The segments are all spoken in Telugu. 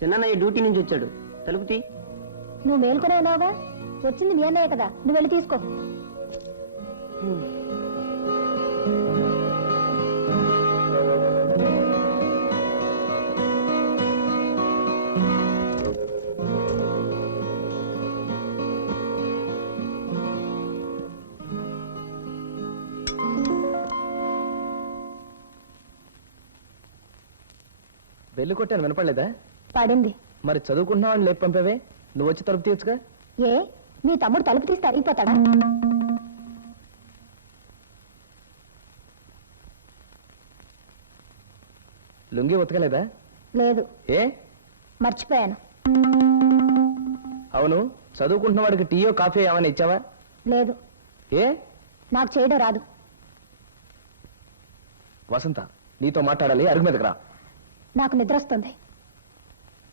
చిన్నయ్య డ్యూటీ నుంచి వచ్చాడు. తలుపు తీ. నువ్వు మేల్కొనే ఉన్నావుగా? వచ్చింది మీ అన్నయ్య కదా నువ్వు వెళ్ళి తీసుకో. బెల్లు కొట్టాను వినపడలేదా? పడింది. మరి చదువుకుంటున్నావు లేపు పంపావే? నువ్వు వచ్చి తలుపు తీయచ్చుగా? ఏ? మీ తమ్ముడు తలుపు తీస్తే అరిగిపోతాడా లుంగి ఉతకలేదా? లేదు. ఏ? మర్చిపోయాను. అవును. చదువుకుంటున్న వాడికి టీయో కాఫీ ఏమైనా ఇచ్చావా? లేదు. ఏ? నాకు చేయడం రాదు. వసంత నీతో మాట్లాడాలి. అరుగు మీదకి రా. నాకు నిద్ర వస్తుంది.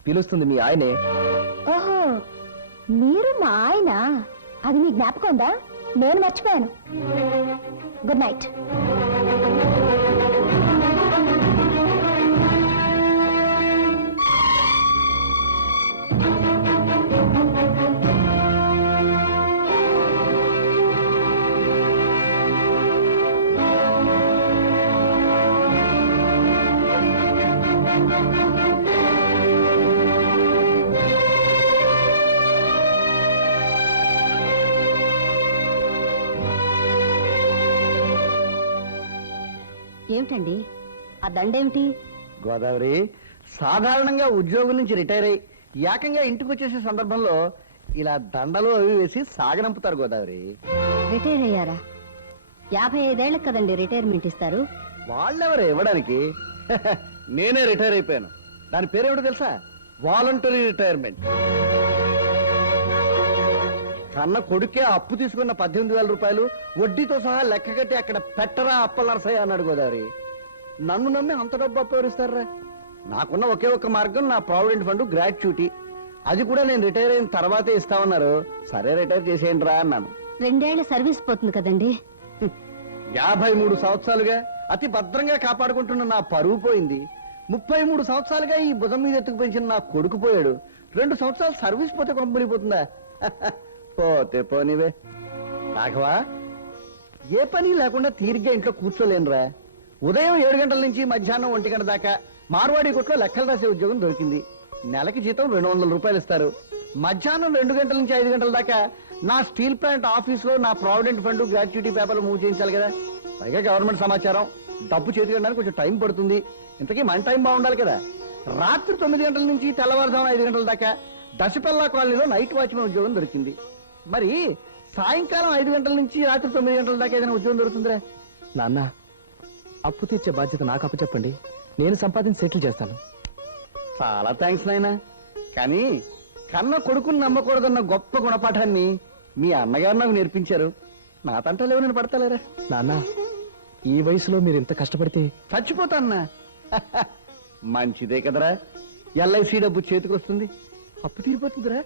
పిలుస్తుంది మీ ఆయనే. ఓహో మీరు మా ఆయన. అది మీ జ్ఞాపకం ఉందా? నేను మర్చిపోయాను. గుడ్ నైట్ ఏమిటండి? ఆ దండేమిటి? గోదావరి సాధారణంగా ఉద్యోగం నుంచి రిటైర్ అయ్యి ఏకంగా ఇంటికి వచ్చేసే సందర్భంలో ఇలా దండలు అవి వేసి సాగనంపుతారు గోదావరి. రిటైర్ అయ్యారా? యాభై ఐదేళ్ళకు కదండి రిటైర్మెంట్ ఇస్తారు. వాళ్ళెవరు ఇవ్వడానికి? నేనే రిటైర్ అయిపోయాను. దాని పేరేమిటో తెలుసా? Voluntary retirement. కన్న కొడుకే అప్పు తీసుకున్న పద్దెనిమిది వేల రూపాయలు వడ్డీతో సహా లెక్క కట్టి అక్కడ పెట్టరా అప్పల నరసయ్య అన్నాడు గోదావరి. నన్ను నమ్మి అంత డబ్బు అప్పవరిస్తారా నాకున్న ఒకే ఒక్క మార్గం నా ప్రావిడెంట్ ఫండ్ గ్రాట్యుటీ. అది కూడా నేను రిటైర్ అయిన తర్వాతే ఇస్తామన్నారు. సరే రిటైర్ చేసేయండి రా అన్నాను. రెండేళ్ళ సర్వీస్ పోతుంది కదండి. యాభై మూడు సంవత్సరాలుగా అతి భద్రంగా కాపాడుకుంటున్న నా పరువు పోయింది. ముప్పై మూడు సంవత్సరాలుగా ఈ భుజం మీద ఎత్తుకు పెంచిన నా కొడుకు పోయాడు. రెండు సంవత్సరాలు సర్వీస్ పోతే కంపెనీ పోతుందా? పోతే పోనివే. రాఘవా? ఏ పని లేకుండా తీరిగ్గా ఇంట్లో కూర్చోలేనురా. ఉదయం ఏడు గంటల నుంచి మధ్యాహ్నం ఒంటి గంట దాకా మార్వాడి కొట్లో లెక్కలు రాసే ఉద్యోగం దొరికింది. నెలకి జీతం రెండు వందల రూపాయలు ఇస్తారు. మధ్యాహ్నం రెండు గంటల నుంచి ఐదు గంటల దాకా నా స్టీల్ ప్లాంట్ ఆఫీస్లో నా ప్రావిడెంట్ ఫండ్ గ్రాట్యుటీ పేపర్లు మూవ్ చేయించాలి కదా. పైగా గవర్నమెంట్ సమాచారం. డబ్బు చేతికి కొంచెం టైం పడుతుంది. ఇంతకీ మన టైం బాగుండాలి కదా. రాత్రి తొమ్మిది గంటల నుంచి తెల్లవారుజామున ఐదు గంటల దాకా దశపల్లా కాలనీలో నైట్ వాచ్మెన్ ఉద్యోగం దొరికింది. మరి సాయంకాలం ఐదు గంటల నుంచి రాత్రి తొమ్మిది గంటల దాకా ఏదైనా ఉద్యోగం దొరుకుతుందిరా? నాన్న అప్పు తీర్చే బాధ్యత నాకు అప్పచెప్పండి నేను సంపాదించి సెటిల్ చేస్తాను. చాలా థ్యాంక్స్ నాయనా. కానీ కన్న కొడుకుని నమ్మకూడదన్న గొప్ప గుణపాఠాన్ని మీ అన్నగారు నాకు నేర్పించారు. నా తంటలేవు నేను పడతలేరా? నాన్న ఈ వయసులో మీరు ఇంత కష్టపడితే చచ్చిపోతాన్నా మంచిదే కదరా. ఎల్ఐసి డబ్బు చేతికి వస్తుంది అప్పు తీరిపోతుందిరా.